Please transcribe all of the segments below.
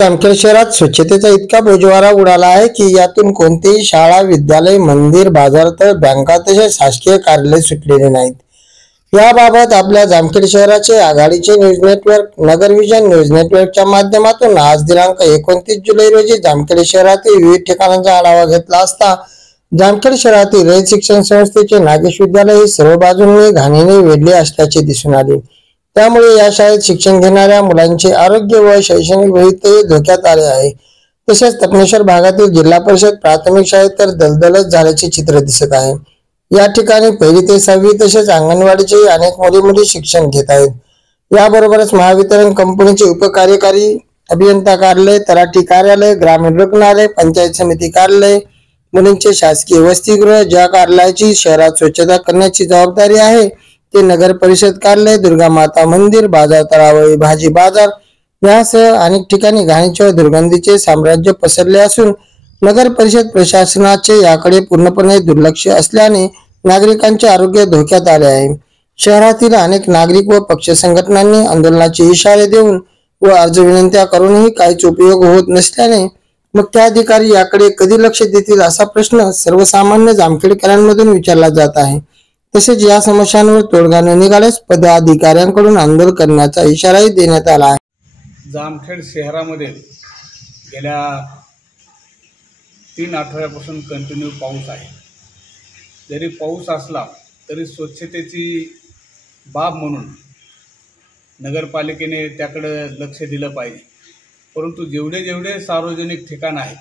जामखेड शहरात स्वच्छतेचा इतका बोजवारा उडाला आहे की यातून कोणतीही शाळा, विद्यालय, मंदिर, बाजारतळ, बँका तसेच शासकीय कार्यालय सुटलेले नाहीत। याबाबत आपल्या जामखेड शहराचे आघाडीचे न्यूज नेटवर्क नगर विजन न्यूज नेटवर्कच्या माध्यमातून आज दिनांक 29 जुलै रोजी जामखेड शहरातील विविध ठिकाणांचा आढावा घेतला असता जामखेड शहरातील रयत शिक्षण संस्थेचे नागेश विद्यालय हे सर्व बाजूंनी घाणीने वेढले असल्याचे दिसून आले। त्यामुळे या शाळेत शिक्षण घेणाऱ्या मुलांचे आरोग्य व शैक्षणिक भवितव्य धोक्यात आले आहे। तसेच तपनेश्वर भागातील जिल्हा परिषद प्राथमिक शाळेत तर दलदलच झाल्याचे चित्र दिसत आहे। या ठिकाणी 1ली ते 6वी तसेच अंगणवाडीचे अनेक मुली शिक्षण घेत आहेत। याबरोबरच महावितरण कंपनीचे उपकार्यकारी अभियंता कार्यालय, तलाठी कार्यालय, ग्रामीण रुग्णालय, पंचायत समिती कार्यालय, मुलींचे शासकीय वसतिगृह, ज्या कार्यालयाची शहरात स्वच्छता करण्याची जबाबदारी आहे ते नगर परिषद कार्यालय, दुर्गा माता मंदिर, बाजार तळावळी, भाजी बाजार यासह अनेक ठिकाणी घाणीचे व दुर्गंधीचे साम्राज्य पसरले असून नगर परिषद प्रशासनाचे याकडे पूर्णपणे दुर्लक्ष असल्याने नागरिकांचे आरोग्य धोक्यात आले आहे। शहरातील अनेक नागरिक व पक्ष संघटनांनी आंदोलनाचे इशारे देऊन व अर्ज विनंत्या करूनही काहीच उपयोग होत नसल्याने मुख्याधिकारी याकडे कधी लक्ष देतील असा प्रश्न सर्वसामान्य जामखेडकरांमधून विचारला जात आहे। तसेच या समस्यांवर तोडगा न निघाल्यास पदाधिकाऱ्यांकडून आंदोलन करण्याचा इशाराही देण्यात आला आहे। जामखेड शहरामध्ये गेल्या 3 आठवड्यापासून कंटिन्यू पाऊस आहे। जरी पाऊस असला तरी स्वच्छतेची बाब म्हणून नगरपालिकेने त्याकडे लक्ष दिलं पाहिजे, परंतु जेवढे सार्वजनिक ठिकाण आहेत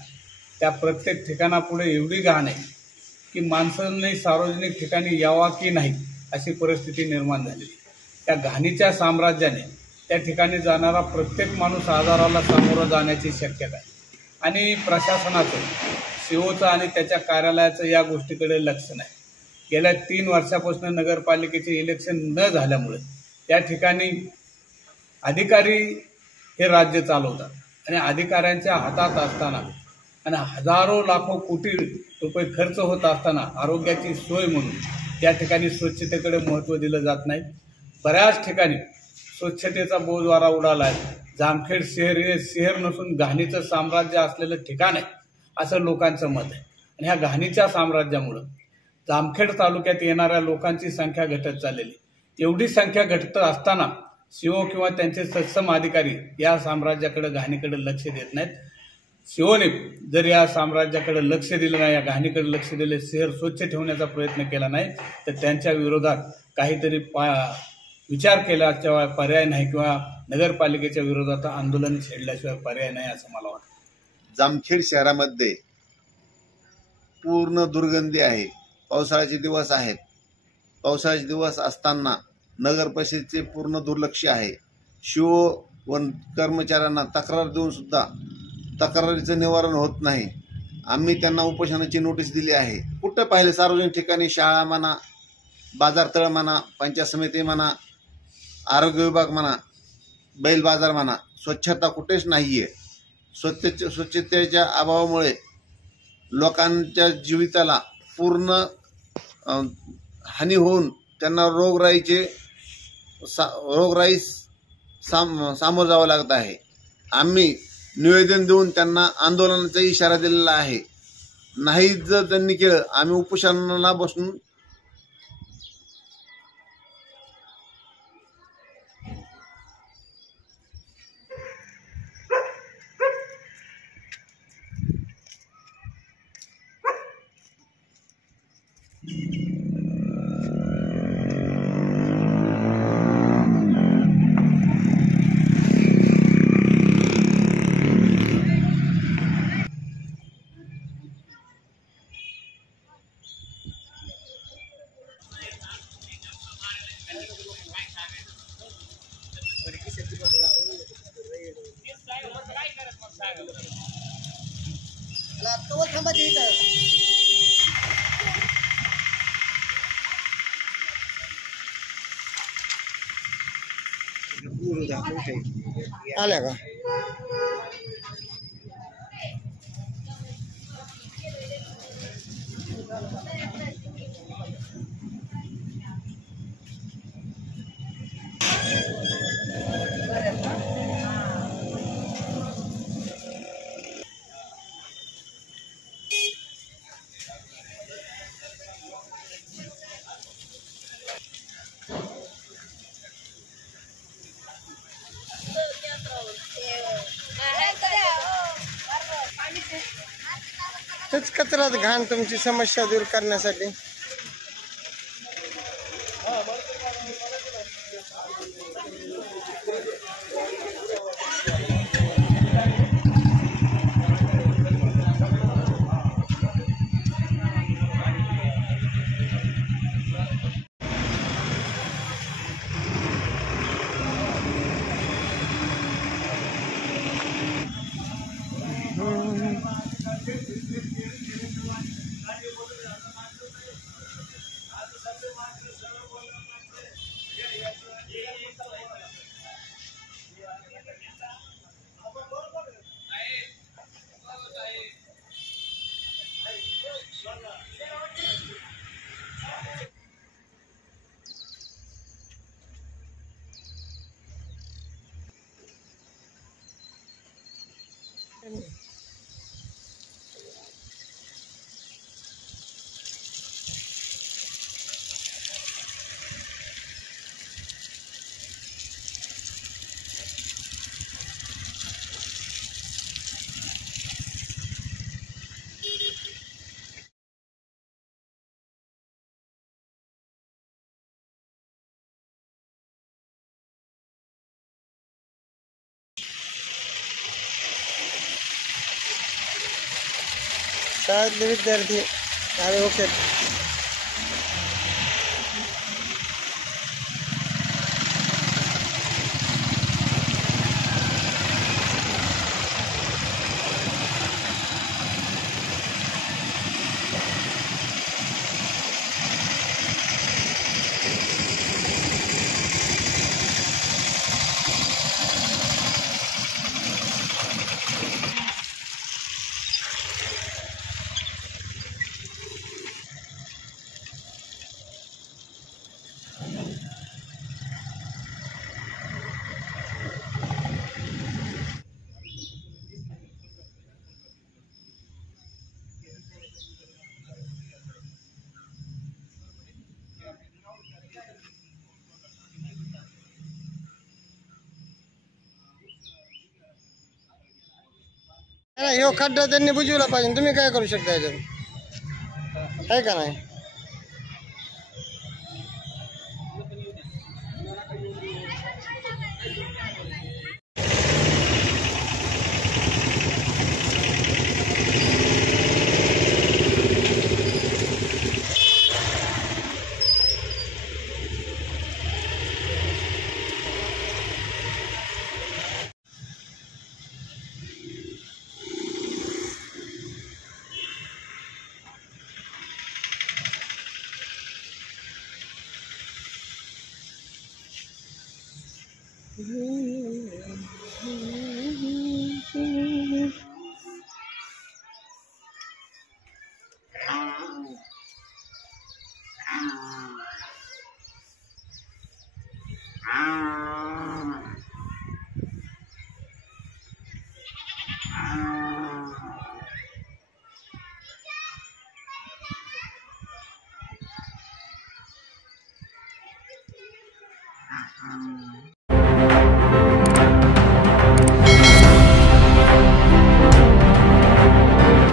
त्या प्रत्येक ठिकाणापुढे एवढी घाण आहे की माणसांनी सार्वजनिक ठिकाणी यावा की नाही अशी परिस्थिती निर्माण झाली। त्या घाणीच्या साम्राज्याने त्या ठिकाणी जाणारा प्रत्येक माणूस आजाराला सामोरं जाण्याची शक्यता आहे आणि प्रशासनाचं, सीओचं आणि त्याच्या कार्यालयाचं या गोष्टीकडे लक्ष नाही। गेल्या 3 वर्षापासून नगरपालिकेचे इलेक्शन न झाल्यामुळे त्या ठिकाणी अधिकारी हे राज्य चालवतात आणि अधिकाऱ्यांच्या हातात असताना आणि हजारो लाखो कोटी रुपये खर्च होत असताना आरोग्याची सोय म्हणून त्या ठिकाणी स्वच्छतेकडे महत्त्व दिलं जात नाही। बऱ्याच ठिकाणी स्वच्छतेचा बोजवारा उडाला आहे। जामखेड शहर हे शहर नसून घाणीचं साम्राज्य असलेलं ठिकाण आहे असं लोकांचं मत आहे आणि ह्या घाणीच्या साम्राज्यामुळं जामखेड तालुक्यात येणाऱ्या लोकांची संख्या घटत चाललेली। एवढी संख्या घटत असताना सीओ किंवा त्यांचे सक्षम अधिकारी या साम्राज्याकडे घाणीकडे लक्ष देत नाहीत। सीओने जर या साम्राज्याकडे लक्ष दिलं नाही, या घाणीकडे लक्ष दिले, शहर स्वच्छ ठेवण्याचा प्रयत्न केला नाही तर त्यांच्या विरोधात काहीतरी विचार केल्याशिवाय पर्याय नाही किंवा नगरपालिकेच्या विरोधात आंदोलन छेडल्याशिवाय पर्याय नाही असं मला वाटतं। जामखेड शहरामध्ये पूर्ण दुर्गंधी आहे। पावसाळ्याचे दिवस आहेत। पावसाळ्याचे दिवस असताना नगर परिषदेचे पूर्ण दुर्लक्ष आहे। शिव व कर्मचाऱ्यांना तक्रार देऊन सुद्धा तक्रारीचं निवारण होत नाही। आम्ही त्यांना उपोषणाची नोटीस दिली आहे। कुठं पाहिले सार्वजनिक ठिकाणी शाळा म्हणा, बाजारतळ म्हणा, पंचायत समिती म्हणा, आरोग्य विभाग म्हणा, बैल बाजार म्हणा, स्वच्छता कुठेच नाहीये। स्वच्छतेच्या अभावामुळे लोकांच्या जीविताला पूर्ण हानी होऊन त्यांना रोगराईस सामोरं जावं लागत आहे। आम्ही निवेदन देऊन त्यांना आंदोलनाचा इशारा दिलेला आहे। नाही जर त्यांनी केलं आम्ही उपोषणाला बसून आल्या का? कचरा घाण तुमची समस्या दूर करण्यासाठी? शाळेतले विद्यार्थी अरे ओके. ह्यो खड्डा त्यांनी बुजवला पाहिजे. तुम्ही काय करू शकता याच्यात? आहे का नाही?